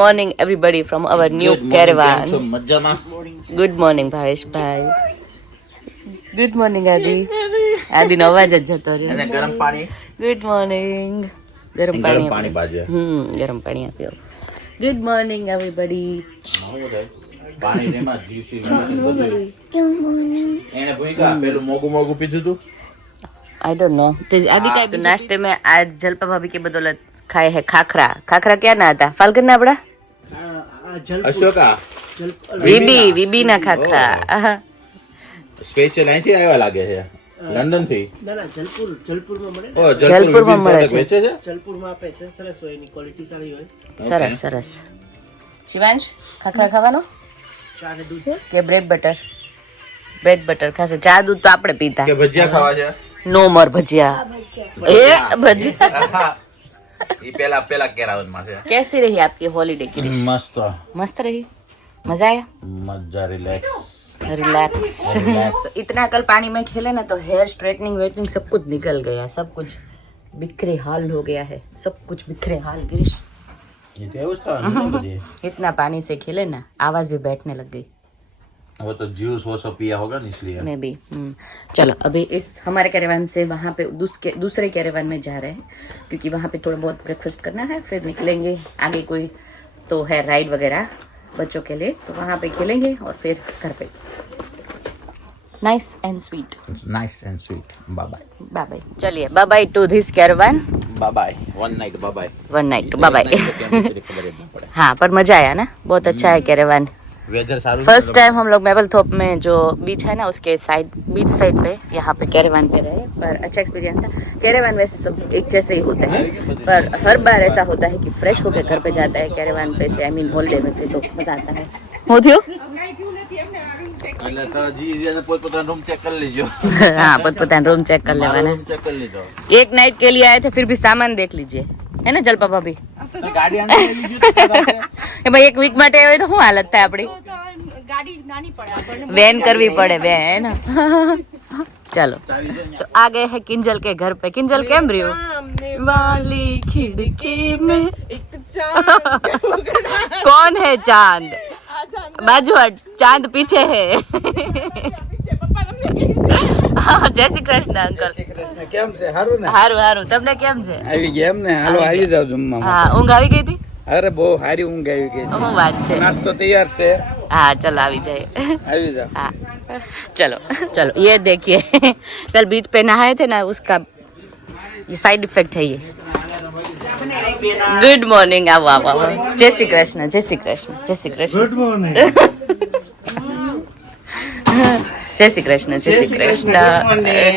morning everybody from our new caravan. Good morning Bhavesh ભાઈ. Good morning આદિ. આદિ નો અવાજ જ જતો રહ્યો. અને ગરમ પાણી. Good morning. ગરમ પાણી પાજો. ગરમ પાણી આપ્યો. Good morning everybody. પાણી રેમાં જીસી એને ભૂકા પેલું મોગું પીધું તું. I don't know. आदि का तो नाश्ते में आज जलपा भाभी के बदौलत खाए है खाखरा. खाखरा क्या ना आता? फाल्गुन ना बड़ा? અશોકા વીબી ના ખાખરા. સ્પેશિયલ અહીંથી આવ્યા લાગે છે લંડન થી. ના જલપુરમાં મળે. ઓ જલપુરમાં મળે છે. વેચે છે જલપુરમાં આપે છે. સરસ હોય, એની ક્વોલિટી સારી હોય. સરસ. શિવાંશ ખાખરા ખાવાનો ચા ને દૂધ કે બ્રેડ બટર ખાશે? ચા દૂધ તો આપણે પીતા. કે ભજીયા ખાવા છે? નો મોર ભજીયા. એ ભજીયા. ઈ પેલા કેરાવન માં છે. कैसी रही आपकी हॉलीडे की? मस्त रही. मजा आया? મજા रिलैक्स. तो इतना कल पानी में खेले ना तो हेयर स्ट्रेटनिंग वेटनिंग सब कुछ निकल गया. सब कुछ बिखरे हाल हो गया है. सब कुछ बिखरे हाल. गिरीश ये तो उसका इतना पानी से खेले ना आवाज भी बैठने लग गई. वो तो जूस वो सब पिया होगा ना इसलिए. मैं भी. चलो अभी इस हमारे कैरेवान से वहाँ पे दूसरे कैरेवान में जा रहे हैं क्योंकि वहाँ पे थोड़ा बहुत ब्रेकफास्ट करना है. फिर निकलेंगे आगे. कोई तो है राइड वगैरह बच्चों के लिए, तो वहाँ पे खेलेंगे और फिर घर पे. Nice and sweet. Bye bye. चलिए bye bye to this caravan. Bye one night bye bye. हाँ पर मजा आया ना. बहुत अच्छा है कैरेवान. वेदर सारू. फर्स्ट टाइम हम लोग मेबलथोप में जो बीच है ना उसके बीच साइड पे यहाँ पे कैरेवान पे रहे, पर अच्छा एक्सपीरियंस था. कैरेवान वैसे सब एक जैसे ही होते हैं, पर हर बार ऐसा होता है कि फ्रेश होकर घर पे जाता है कैरेवान पे से. आई मीन हॉलिडे में से, तो मजा आता है. हो थयो એટલે તો જી પોતપોતાનો રૂમ ચેક કરી લેજો. हाँ પોતપોતાનો रूम चेक कर लेवाना. ચેક કરી લીધો. एक नाइट के लिए आए थे फिर भी सामान देख लीजिए, है ना जलपा भाभी? ગાડી આને લઈ લીધું તો ભાઈ એક વીક માટે આવે તો શું હાલત થાય આપડી? वेन करवी पड़े वेन. चलो तो आ गए हैं किंजल के घर पे. किंजल केम रही हो? वाली खिड़की में एक चांद. कौन है चांद? बाजू हट. चांद पीछे है. जय श्री कृष्ण अंकल. કેમ છે? સારું ને? હારું. તમને કેમ છે? આવી ગયા એમ ને? હાલો આવી જાવ જમવા. હા ઊંઘ આવી ગઈ હતી? અરે બહુ સારી ઊંઘ આવી ગઈ. શું વાત છે? નાસ્તો તૈયાર છે. हाँ चलो આવી जाए. આવી જાવ. हाँ चलो ये देखिए कल बीच पे नहाए थे ना, उसका ये साइड इफेक्ट है ये. Good morning. आओ जय श्री कृष्ण. Good morning. जय श्री कृष्ण.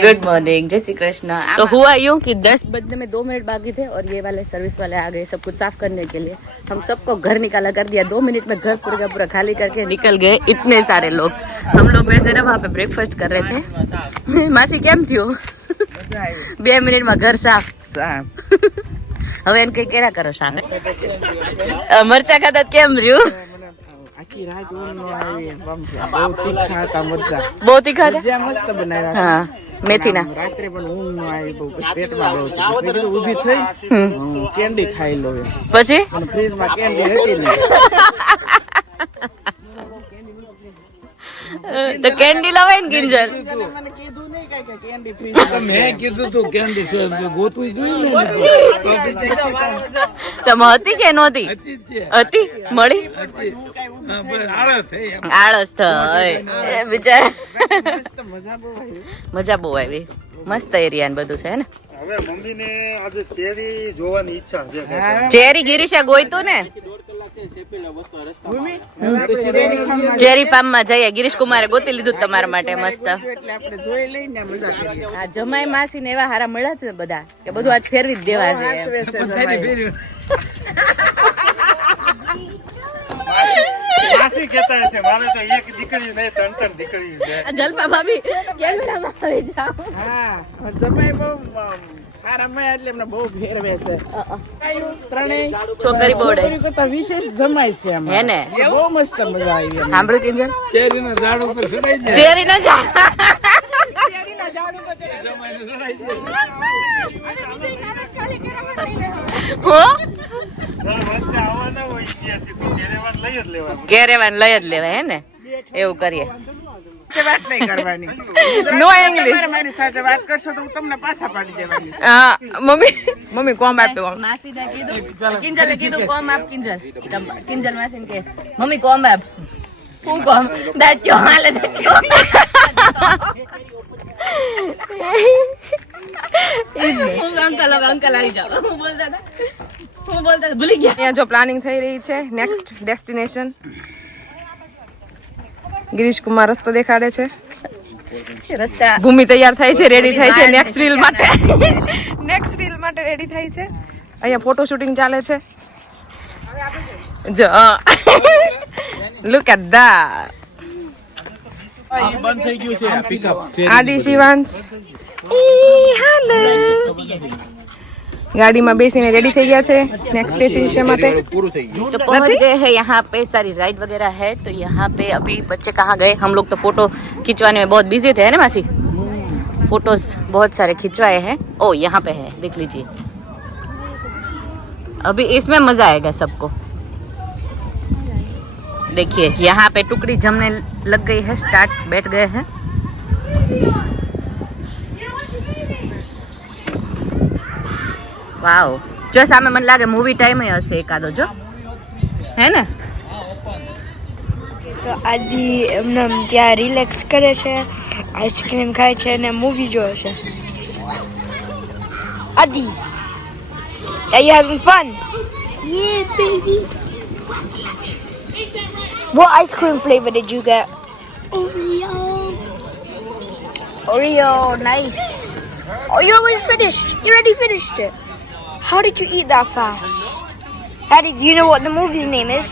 Good morning. जय श्री कृष्ण. तो हुआ यूं कि 10 बजने में 2 मिनट बाकी थे और ये वाले सर्विस वाले आ गए सब कुछ साफ करने के लिए. हम सबको घर निकाला कर दिया. 2 मिनट में घर पूरा का पूरा खाली करके निकल गए इतने सारे लोग. हम लोग वैसे ना वहाँ पे ब्रेकफास्ट कर रहे थे. मासी केम थयो? 2 मिनट में घर साफ. હવે એને કઈ કેરા કરો સાફ? મરચા ખાતા કેમ રહ્યું? આખી રાત ઊંઘ ન આવી. બહુ તીખા હતા મરચા. બહુ તીખા હતા? ભજીયા મસ્ત બનાવ્યા. હા મેથીના. રાત્રે પણ ઊંઘ ન આવી. બહુ પેટમાં બહુ તીખું. ઊભી થઈ કેન્ડી ખાઈ લો. પછી ફ્રીજમાં કેન્ડી હતી ને તો કેન્ડી લવાય ને કિંજલ. મને કીધું નહીં કે કેન્ડી ફ્રીજમાં. મેં કીધું તું કેન્ડી ગોતવી જોઈએ તમે હતી કે નહોતી? હતી મળી. આળસ થાય બિચારા. મજા બહુ આવી. મસ્ત એરિયા ને બધું છે ને. હવે મમ્મીને આજે ચેરી જોવાની ઈચ્છા છે. ચેરી ગિરીશે ગોઈતું ને. ચેરી ફાર્મ માં જઈએ. ગિરીશ કુમારે ગોતી લીધું તમારા માટે મસ્ત. આ જમાઈ માસી ને એવા હારા મળ્યા છે બધા કે બધું આજ ફેરવી જ દેવા છે. માસી કહેતા છે મારે તો એક દીકરી નહીં 3 દીકરી છે. જલપા ભાભી કેમેરામાં આવી જાઓ. હા જમાઈ બહુ સારા માં એટલે એમને બહુ ફેરવે છે. ત્રણેય છોકરી બોડે કરતા વિશેષ જમાઈ છે એમ. હે ને? બહુ મસ્ત મજા આવી. સાંભળ્યું કિંજલ? શેરીના ઝાડ ઉપર ચડાઈ જાય. ચેરીના ઝાડ. શેરીના ઝાડ ઉપર જમાઈને ચડાઈ જાય. હો દર વર્ષે આવવાના હોય ત્યાંથી લઈ જ લેવાય. ઘેર રહેવાનું લઈ જ લેવાય હે ને, એવું કરીએ. તે વાત નહીં કરવાની. નો ઇંગ્લિશ. તમારે મારી સાથે વાત કરશો તો હું તમને પાછા પાડી દેવાની. મમ્મી કોમ આપ્યો. માસીને કીધું, કિંજલે કીધું કોમ આપ કિંજલ માસીને કે મમ્મી કોમ આપ. હું કોમ દાચ્યો હાલે દાચ્યો. અંકલ આવી જાઓ. હું બોલતા ભૂલી ગયા. અહીંયા જો પ્લાનિંગ થઈ રહી છે નેક્સ્ટ ડેસ્ટિનેશન. ગિરીશ કુમાર રસ્તો દેખાડે છે. રસ્તા ભૂમિ તૈયાર થાય છે, રેડી થાય છે નેક્સ્ટ રીલ માટે. નેક્સ્ટ રીલ માટે રેડી થાય છે. અહીંયા ફોટો શૂટિંગ ચાલે છે. જો લુક એટ ધેટ. બંધ થઈ ગયું છે પિકઅપ. આદિ શિવાંશ હાલો ગાડીમાં બેસીને રેડી થઈ ગયા છે નેક્સ્ટ સ્ટેશન માટે. પૂરું થઈ ગયું. तो पहुंच गए हैं यहाँ पे. सारी राइड वगैरह है. तो यहाँ पे अभी बच्चे कहाँ गए? हम लोग तो फोटो खिंचवाने में बहुत बिजी थे है ना मासी. फोटोज बहुत सारे खिंचवाए हैं. ओ यहाँ पे है, देख लीजिए. अभी इसमें मजा आएगा सबको. देखिए यहाँ पे टुकड़ी जमने लग गई है. स्टार्ट बैठ गए हैं. વાવ. જો સામે મને લાગે મૂવી ટાઈમ હશે એકાદો, જો હે ને. તો આદિ એમને ત્યાં રિલેક્સ કરે છે, આઈસ્ક્રીમ ખાય છે અને મૂવી જોવે છે. આદિ, are you having fun? Yeah, baby. What ice cream flavor did you get? Oreo. Oreo, nice. Oh, you already finished. You already finished it. How did you eat that fast? How did you know what the movie's name is?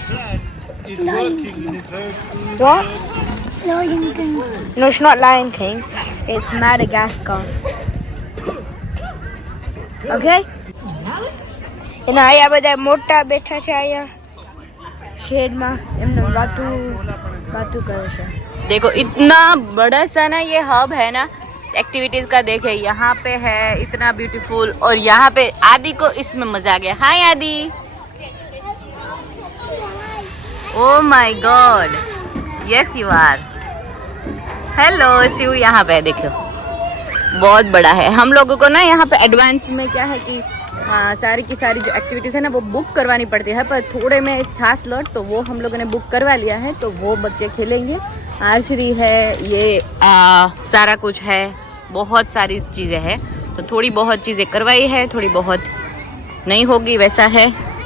What? Lion King. No, it's not Lion King. It's Madagascar. Okay? And અહીંયા બધા મોટા બેઠા છે અહીંયા શેડમાં, એમને વાતું કરે છે. देखो इतना बड़ा सा ना ये हब है ना एक्टिविटीज का. देखे यहाँ पे है इतना ब्यूटीफुल. और यहाँ पे आदि को इसमें मजा आ गया. Hi Aadi. Oh my God, yes you are. Hello Shiv. यहाँ पे देखो बहुत बड़ा है. हम लोगों को ना यहाँ पे एडवांस में क्या है कि सारी की सारी जो एक्टिविटीज़ है ना वो बुक करवानी पड़ती है. पर थोड़े में था स्लॉट तो वो हम लोगों ने बुक करवा लिया है. तो वो बच्चे खेलेंगे. आर्चरी है, ये सारा कुछ है, बहुत सारी चीज़ें हैं. तो थोड़ी बहुत चीज़ें करवाई है, थोड़ी बहुत नहीं होगी, वैसा है.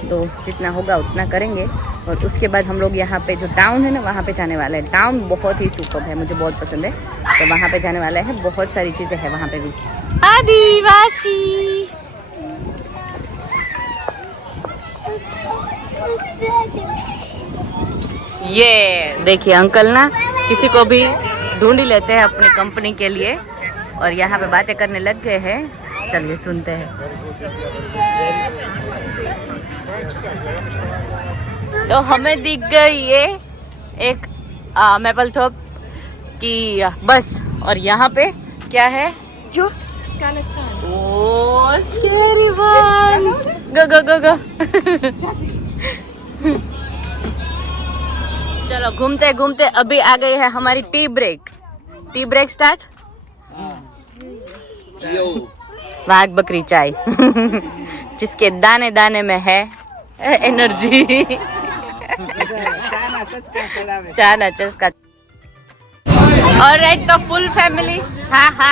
तो जितना होगा उतना करेंगे. और उसके बाद हम लोग यहाँ पे जो टाउन है ना वहाँ पे जाने वाले हैं. टाउन बहुत ही सुपर है, मुझे बहुत पसंद है. तो वहाँ पे जाने वाले हैं. बहुत सारी चीज़ें हैं वहाँ पे भी. आदिवासी. ये देखिए अंकल ना किसी को भी ढूंढ लेते हैं अपनी कंपनी के लिए. और यहाँ पे बातें करने लग गए हैं. चलिए सुनते हैं. तो हमें दिख गई ये एक मैपल थोप की बस. और यहाँ पे क्या है? જો ओ स्कैरी वंस. गो गो गो गो. चलो घूमते घूमते अभी आ गई है हमारी tea break. Tea break start. Wagh Bakri चाय जिसके दाने दाने में है एनर्जी. ચાના ચસ્કા. ઓલરાઈટ તો ફૂલ ફેમિલી. હા હા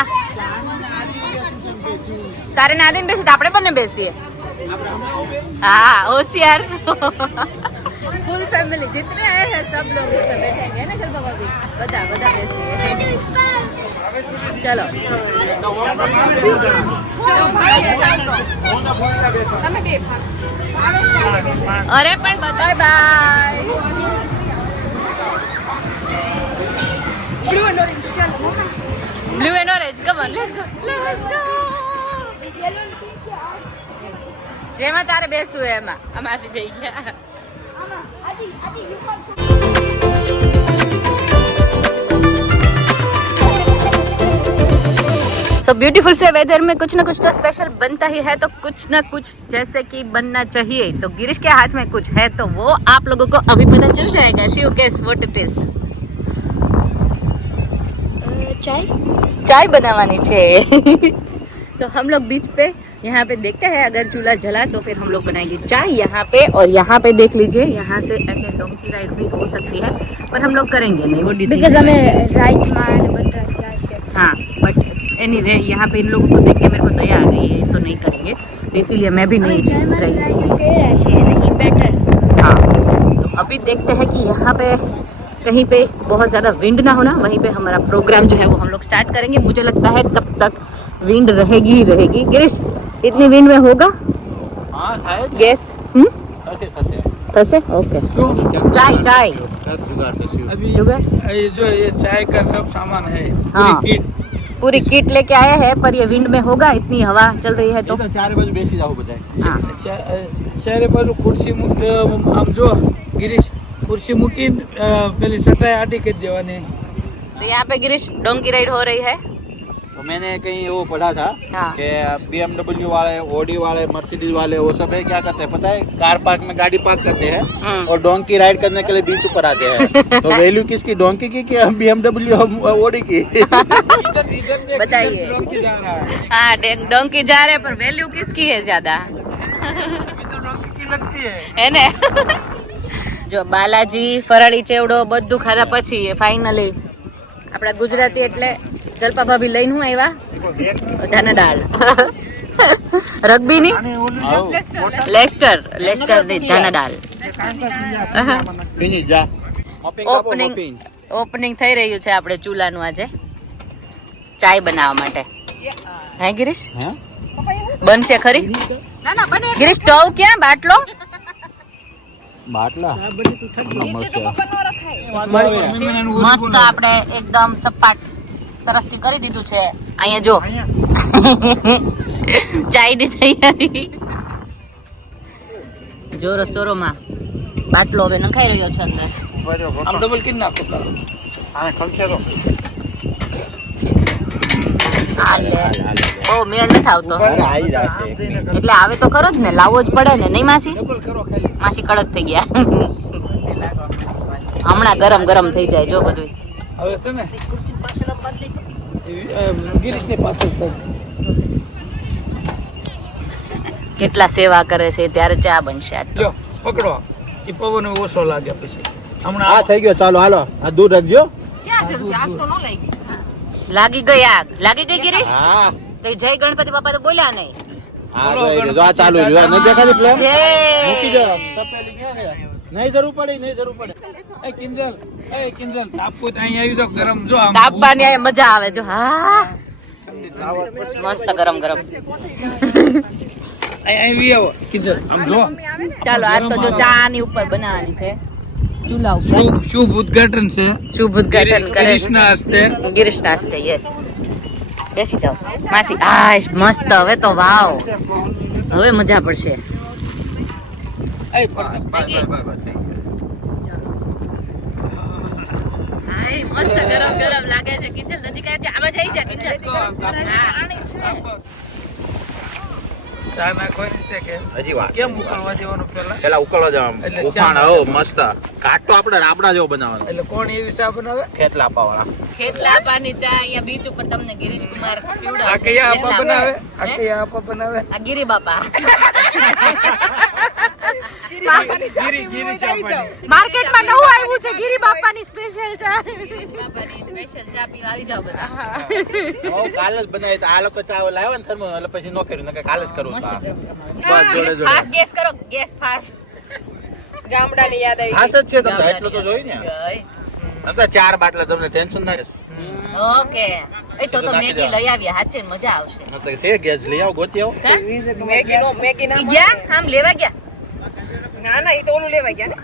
તારે નાદીને બેસી તો આપણે પણ બેસીએ. हाँ होशियार. फुल फैमिली जितने आए हैं सब लोग इसमें बैठेंगे ना. चल बाबा भी बता बता बैठिए. चलो अरे पण bye bye. Blue and orange. Come on let's go. જેમાં તારે બેસવું એમાં અમાસી થઈ ગયા. सब ब्यूटीफुल से वेदर में कुछ ना कुछ तो स्पेशल बनता ही है, तो कुछ ना कुछ जैसे कि बनना चाहिए। तो गिरीश के हाथ में कुछ है तो वो आप लोगों को अभी पता चल जाएगा। Shiv guess what it is? चाय बनावानी चाहिए। तो हम लोग बीच पे यहाँ पे देखते हैं, अगर चूल्हा जला तो फिर हम लोग बनाएंगे चाय यहाँ पे। और यहाँ पे देख लीजिए, यहाँ से ऐसे डोंकी राइड भी हो सकती है, पर हम लोग करेंगे नहीं वो Because I'm a right man, but हाँ, बट एनीवे यहाँ पे इन लोगों को देख के मेरे को दया आ गई है, तो नहीं करेंगे, तो इसीलिए मैं भी नहीं रही। हाँ, तो अभी देखते हैं कि यहाँ पे कहीं पे बहुत ज़्यादा विंड ना हो ना, वहीं पे हमारा प्रोग्राम जो है वो हम लोग स्टार्ट करेंगे। मुझे लगता है तब तक विंड रहेगी ही रहेगी। गिरीश, इतनी विंड में होगा? हाँ शायद गैस फंसे? ओके। चाय अभी शुगर? ये जो ये चाय का सब सामान है, हाँ। पूरी किट। पूरी किट लेके आए हैं, पर ये विंड में होगा? इतनी हवा चल रही है तो 4 बजे बेसी जाओ बजाय। हाँ। શહેરે બાજુ ખુરશી આમ જો ગિરીશ ખુરશી મૂકી પેલી સટાઈ આડી કરી દેવાની। तो यहाँ पे गिरीश डोंकी राइड हो रही है। तो मैंने कहीं वो पढ़ा था हाँ। कि BMW वाले, ऑडी वाले, मर्सिडीज वाले वो सब है क्या करते हैं पता है, कार पार्क में गाड़ी पार्क करते हैं और डोंकी राइड करने के लिए बीच ऊपर आते हैं। तो वैल्यू किसकी, डोंकी की कि BMW और ऑडी की? बताइए। ડોંકી जा रहा है, हाँ, डोंकी जा रहे हैं, पर वैल्यू किसकी है ज्यादा? अभी तो डोंकी की लगती है। હે ને? જો બાલાજી ફરાળી ચેવડો બધું ખાધા પછી ફાઇનલી આપણા ગુજરાતી એટલે જલપા ભાભી લઈને હું આવ્યા બધાને દાળ રગ્બીની લેસ્ટર ની ધાના દાળ ફિનિશ જા ઓપનિંગ થઈ રહ્યું છે આપણે ચૂલાનું આજે ચાય બનાવવા માટે। હે ગિરીશ? હે? બનશે ખરી? ગિરીશ સ્ટવ ક્યાં? બાટલો બાટલા મસ્ત આપણે એકદમ સપાટ સરસ થી કરી દીધું છે। અહીંયા જો ચાયની તૈયારી જોરો સોરોમાં બાટલો હવે નખાઈ રહ્યો છે અંદર। આમ ડબલ કરી નાખો તારો। હા ખંખેરો આ લે બહુ મેળ નથી આવતો, અરે આવી જશે એટલે આવે તો ખરો જ ને, લાવવો જ પડે ને, નહીં માસી? ડબલ કરો ખાલી। માસી કડક થઈ ગયા। હમણાં ગરમ ગરમ થઈ જાય જો બધું। હવે છે ને ગિરીશને પાછળ કર। કેટલા સેવા કરે છે ત્યારે ચા બનશે આજ તો। જો પકડો, એ પવન ઓછો લાગે પછી હમણાં હા થઈ ગયો, ચાલો હાલો આ દૂર રાખજો। લાગી ગઈ આગ, લાગી ગઈ ગિરીશ? હા તો જય ગણપતિ બાપા તો બોલ્યા નહીં। હા જો આ ચાલુ રહ્યો ન દેખાતી પ્લેન જય મૂકી દો તપેલી ક્યાં છે? નહીં જરૂર પડે, નહીં જરૂર પડે। એ કિંજલ તાપકો તો અહીં આવી જાવ ગરમ જો આમ તાપવાની આ મજા આવે જો। હા મસ્ત ગરમ ગરમ। અહીં આવી આવો કિંજલ આમ જો। ચાલો આજ તો જો ચા ની ઉપર બનાવવાની છે ચૂલા ઉપર। શુભ ઉદ્ઘાટન છે શુભ ઉદ્ઘાટન કરે ગિરીશના હસ્તે। ગિરીશ નાસ્તે। યસ, બેસી જાઓ માસી। આ મસ્ત, હવે તો વાવ, હવે મજા પડશે। મસ્ત ગરમ ગરમ લાગે છે। કિંજલ નજીક આવી જા, આમાં જઈ જા કિંજલ। ચા નાખવાની છે કે હજી વાર કેમ ઉકળવા દેવાનું પેલા? પેલા ઉકળવા જવાનું એટલે ઉફાણ હો મસ્ત કાટ તો આપણે રાબડા જેવો બનાવવાનો એટલે કોણ એવી ચા બનાવે? ખેતલા પાવાળા ખેતલા પાની ચા અહીંયા બીચ ઉપર તમને ગિરીશ કુમાર પીવડાવશે। આ કયા આપા ખેતલા બનાવે? હે? આ કયા આપા બનાવે? આ ગિરી બાપા। ગિરી ચા માર્કેટમાં નવું આવ્યું છે ગિરી બાપાની સ્પેશિયલ ચા। ગિરીશ બાપાની સ્પેશિયલ ચા પીવા આવી જાવ બધા। ઓ કાલ જ બનાવી તો આ લોકો ચા લાવ્યા ને થર્મો એટલે પછી નો કર્યું નકે કાલ જ કરું મસ્ત તા કર્યું। બસ જોડે જોડે ફાસ્ટ ગેસ કરો, ગેસ ફાસ્ટ। ગામડાની યાદ આવી ખાસ જ છે તમને એટલો તો જોઈ ને નકર 4 બાટલા તમને ટેન્શન ના ઓકે, એ તો મેગી લઈ આવ્યા, હાચે મજા આવશે। નકર છે ગેસ લઈ આવો ગોતી આવો મેગી ના ઈ ગયા આમ લેવા ગયા? ના ના, ઈ તો ઓલું લેવા ગયા ને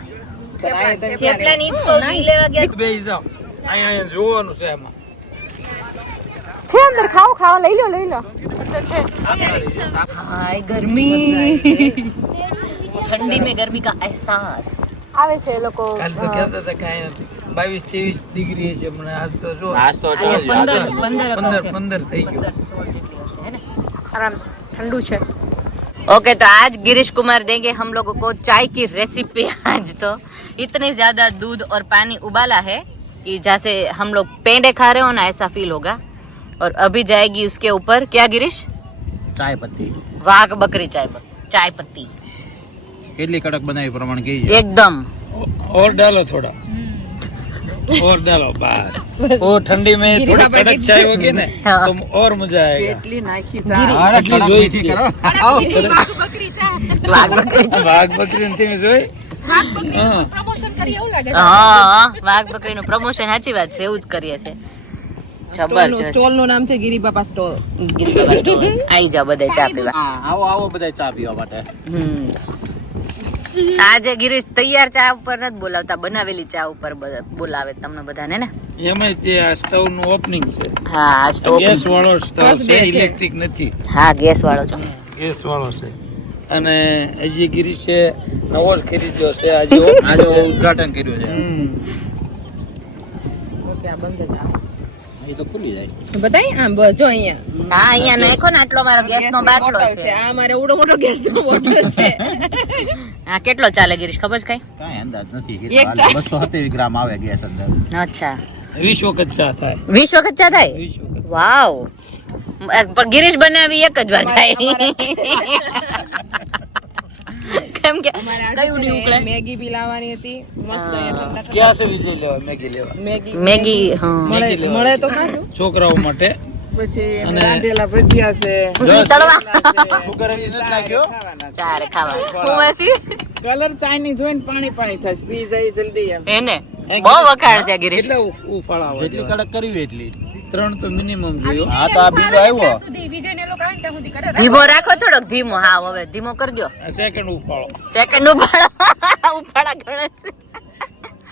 થેપલા ની જ કહું છું, ઈ લેવા ગયા। બેસી જાઓ, અહીંયા જોવાનું છે એમાં। છે અંદર, ખાઓ ખાઓ, લઈ લો લઈ લો। हाय गर्मी, ठंडी में गर्मी का एहसास। આવે છે એ લોકો કાલ તો કહેતા હતા કે અહીંયા 22-23 ડિગ્રી છે પણ આજ તો જો आज तो આજે 15 15 થઈ ગયું 16 જેટલી હશે હે ને આરામ ઠંડુ છે ओके तो आज गिरीश कुमार देंगे हम लोगों को चाय की रेसिपी। आज तो इतने ज्यादा दूध और पानी उबाला है कि जैसे हम लोग पेंडे खा रहे हो ना ऐसा फील होगा। और अभी जाएगी उसके ऊपर क्या गिरीश? चाय पत्ती वाघ बकरी चाय पत्ती કેટલી કડક બનાવી પ્રમાણ કહીએ एकदम। और डालो थोड़ा और डालो बस वो ठंडी में थोड़ी कड़क चाय होगी ना हाँ। तो और मजा आएगा અરે કડક જોઈ મીઠી છે. કરો આવો वाघ बकरी વાઘ બકરી નથી જોઈ હા હા વાઘ બકરી નું પ્રમોશન સાચી વાત છે એવું જ કરીએ છે જબરજસ્ત સ્ટોલ નું નામ છે ગિરી બાપા સ્ટોલ ગિરી બાબા સ્ટોર આવી જાવ બધા ચા પીવા હા આવો આવો બધા ચા પીવા માટે આજે ગિરીશ તૈયાર ચા ઉપર નથી બોલાવતા બનાવેલી ચા ઉપર બોલાવે તમને બધાને ને એમાં તે આ સ્ટવ નું ઓપનિંગ છે હા આ સ્ટોવ ગેસ વાળો સ્ટવ છે ઇલેક્ટ્રિક નથી હા ગેસ વાળો છે ગેસ વાળો છે અને હજી ગીરી છે નવો જ ખરીદ્યો છે આજે આજે ઉદ્ઘાટન કર્યું છે એ તો ખુલી જાય બતાઈ આમ જો અહીંયા હા અહીંયા નાખો ને આટલો મારો ગેસ નો બાટલો છે આ મારે ઉડો મોટો ગેસ નો બોટલ છે હા કેટલો ચાલે ગિરીશ ખબર છે કઈ કાંઈ અંદાજ નથી એક ચા. 227 ગ્રામ આવે ગેસ અંદર અચ્છા 20 વખત ચા થાય 20 વખત ચા થાય 20 વખત વાવ પણ ગિરીશ બનાવી એક જ વાર થાય કેમ કે કયું નહીં ઉકળે મેગી બી લાવવાની હતી મસ્ત અહીંયા ઠંડા ક્યાં છે વિજય લેવા મેગી લેવા મેગી મેગી હા મળે તો ખાશું છોકરાઓ માટે પછી અને રાંધેલા ભજીયા છે તળવા સુગર હજી નથી નાખ્યો ચાલે ખાવા હું વાસી કલર ચાઇનીઝ હોય ને પાણી પાણી થાય પી જાય જલ્દી એમ એને બહુ વખાણ છે ગિરીશ કેટલા ઉફાળા જેટલી કડક કરવી એટલી 3 તો મિનિમમ જોઈએ હા તો આ બીજો આવ્યો ધીમો રાખો થોડોક ધીમો હા હવે ધીમો કરજો સેકન્ડ ઉફાળો સેકન્ડ ઉપાડા ગણે છે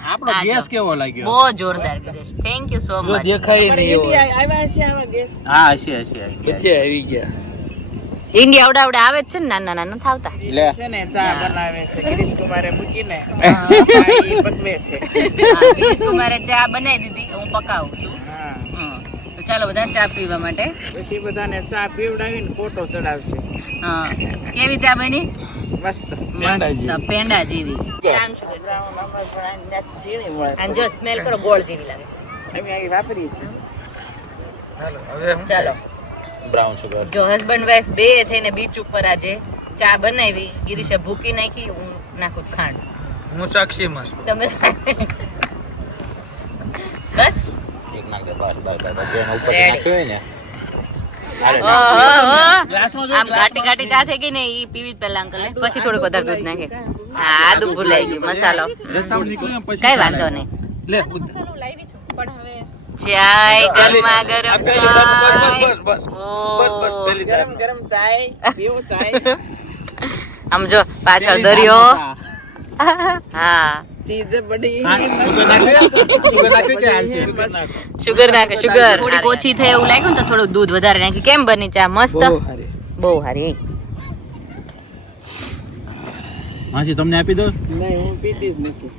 આપણો હા, ગેસ જો. કેવો લાગ્યો બહુ જોરદાર ગિરીશ થેન્ક યુ સો જો મચ દેખાય નહીં એવો આવ્યા છે આવા ગેસ હા હશે હશે બચ્ચે આવી ગયા ઇન્ડિયા આવડે આવે જ છે ને નાના નાના નથી આવતા લે છે ને ચા બનાવે છે ગિરીશ કુમારે મૂકીને પકવે છે હા, ગિરીશ કુમારે ચા બનાવી દીધી હું પકાવું છું હા હમ. તો ચાલો બધા ચા પીવા માટે પછી બધાને ચા પીવડાવીને ફોટો ચડાવશે હા કેવી ચા બની મસ્ત મસ્ત પેંડા જેવી આમ શું કહે છે? ઝીણી મળે અને જો સ્મેલ કરો ગોળ જેવી લાગે અમે અહીં વાપરી છે હાલો હવે હું ચાલો બ્રાઉન સુગર જો હસબન્ડ વાઈફ બે થઈને બીચ ઉપર આજે ચા બનાવી ગિરીશે ભૂકી નાખી હું નાખું ખાંડ હું સાક્ષીમાં છું તમે બસ એક નાખ દે બસ બસ બસ જેનો ઉપર Ready. નાખ્યો હોય ને ગ્લાસમાં જો આમ ઘાટી ઘાટી ચા થઈ ગઈ ને ઈ પીવી જ પહેલા અંકલ પછી થોડુંક વધારે દૂધ નાખે હા આદુ ભૂલાઈ ગયું મસાલો રસ્તામાં નીકળ્યું ને પછી કઈ વાંધો નહીં લે ચાય ગરમા ગરમ ચાય બસ પેલી ગરમ ગરમ ચાય પીવો ચાય આમ જો પાછળ દરિયો હા ચીઝ બડી સુગર નાખ્યો કે હાલશે શુગર નાખે શુગર થોડીક ઓછી થઈ એવું લાગ્યું ને તો થોડુંક દૂધ વધારે નાખી કેમ બની ચા મસ્ત બહુ સારી બહુ સારી માસી તમને આપી દો નહીં હું પીતી જ નથી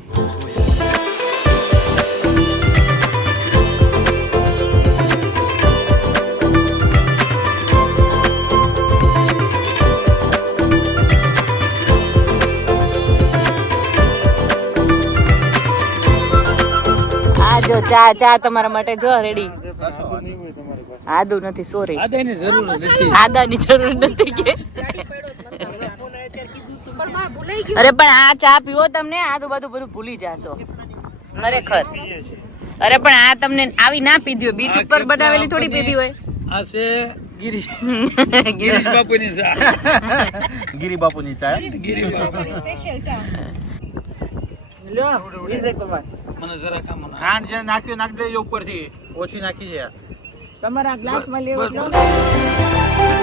આ જો ચા ચા તમારા માટે જો રેડી આદુ નથી સોરી આદાની જરૂર નથી આદાની જરૂર નથી કે અરે પણ આ ચા પીવો તમને આદુ બાદુ બધું ભૂલી જાશો ખરેખર અરે પણ આ તમને આવી ના પીધી હોય બીચ ઉપર બનાવેલી થોડી પીધી હોય આ છે ગિરીશ બાપુની ચા ગિરી બાપુની ચા ગિરી બાપુ લ્યો વિજય કુમાર મને જરા કામ ખાંડ જે નાખ્યું નાખી દેજો ઉપરથી ઓછી નાખી છે તમારા ગ્લાસમાં લેવો બસ, લો બસ.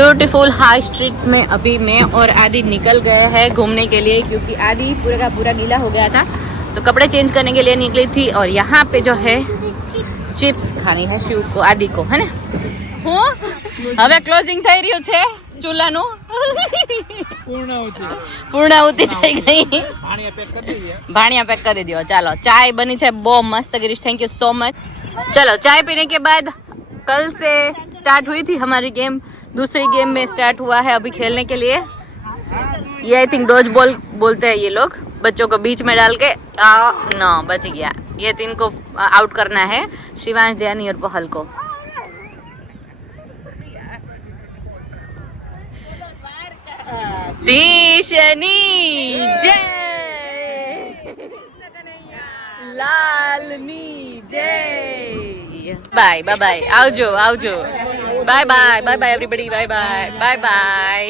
ब्यूटीफुल हाई स्ट्रीट में अभी मैं और आदि निकल गए हैं घूमने के लिए, क्योंकि आदि पूरा का पूरा गीला हो गया था तो कपड़े चेंज करने के लिए निकली थी। और यहाँ पे जो है चिप्स खानी है शिव को, आदि को, है ना। હવે ક્લોઝિંગ થઈ રહ્યું છે ચૂલાનું, પૂર્ણાહુતિ થઈ ગઈ, ભાણિયા પેક કરી દો। ચાલો ચાय बनी है बहुत मस्त Girish, thank you so much. चलो चाय पीने के बाद कल से स्टार्ट हुई थी हमारी गेम, दूसरी गेम में स्टार्ट हुआ है अभी खेलने के लिए। ये आई थिंक डॉज बॉल बोलते हैं ये लोग, बच्चों को बीच में डाल के नो बच गया। ये 3 को आउट करना है, शिवांश, ध्यानी और पहल को। दिशनी जय, लालनी जय। बाय बाय बाय, आवजो आवजो, bye bye bye bye everybody, bye bye bye bye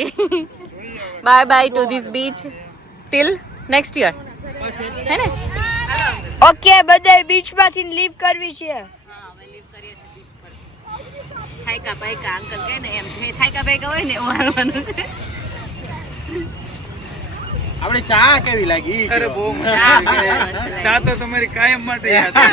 bye bye to this beach till next year, है ने। ઓકે બધાય બીચમાંથી લીવ કરવી છે। થાયકા પાયકા અંકલ કહે ને એમ, જે થાયકા પાયકા હોય ને એવું હાલવાનું છે। આપણે ચા કેવી લાગી? અરે બહુ મજા આવી, ચા તો તમારી કાયમ માટે યાદ છે।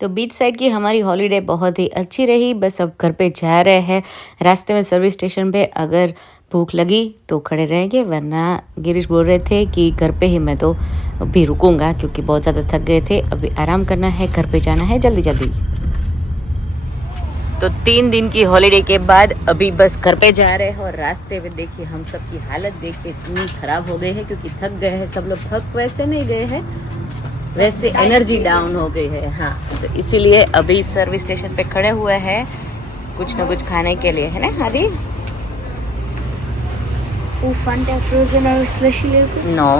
तो बीच साइड की हमारी हॉलीडे बहुत ही अच्छी रही। बस अब घर पे जा रहे हैं। रास्ते में सर्विस स्टेशन पे अगर भूख लगी तो खड़े रहेंगे, वरना गिरीश बोल रहे थे कि घर पे ही मैं तो अभी रुकूंगा क्योंकि बहुत ज़्यादा थक गए थे, अभी आराम करना है, घर पे जाना है जल्दी जल्दी। तो 3 दिन की हॉलीडे के बाद अभी बस घर पे जा रहे हैं। और रास्ते में देखिए हम सब की हालत देख के इतनी ख़राब हो गई है क्योंकि थक गए हैं सब लोग। थक वैसे नहीं गए हैं, वैसे एनर्जी डाउन हो गई है। हाँ, तो इसीलिए अभी सर्विस स्टेशन पे खड़े हुए हैं कुछ ना कुछ खाने के लिए, है ना आदि। Fanta frozen or slushy? No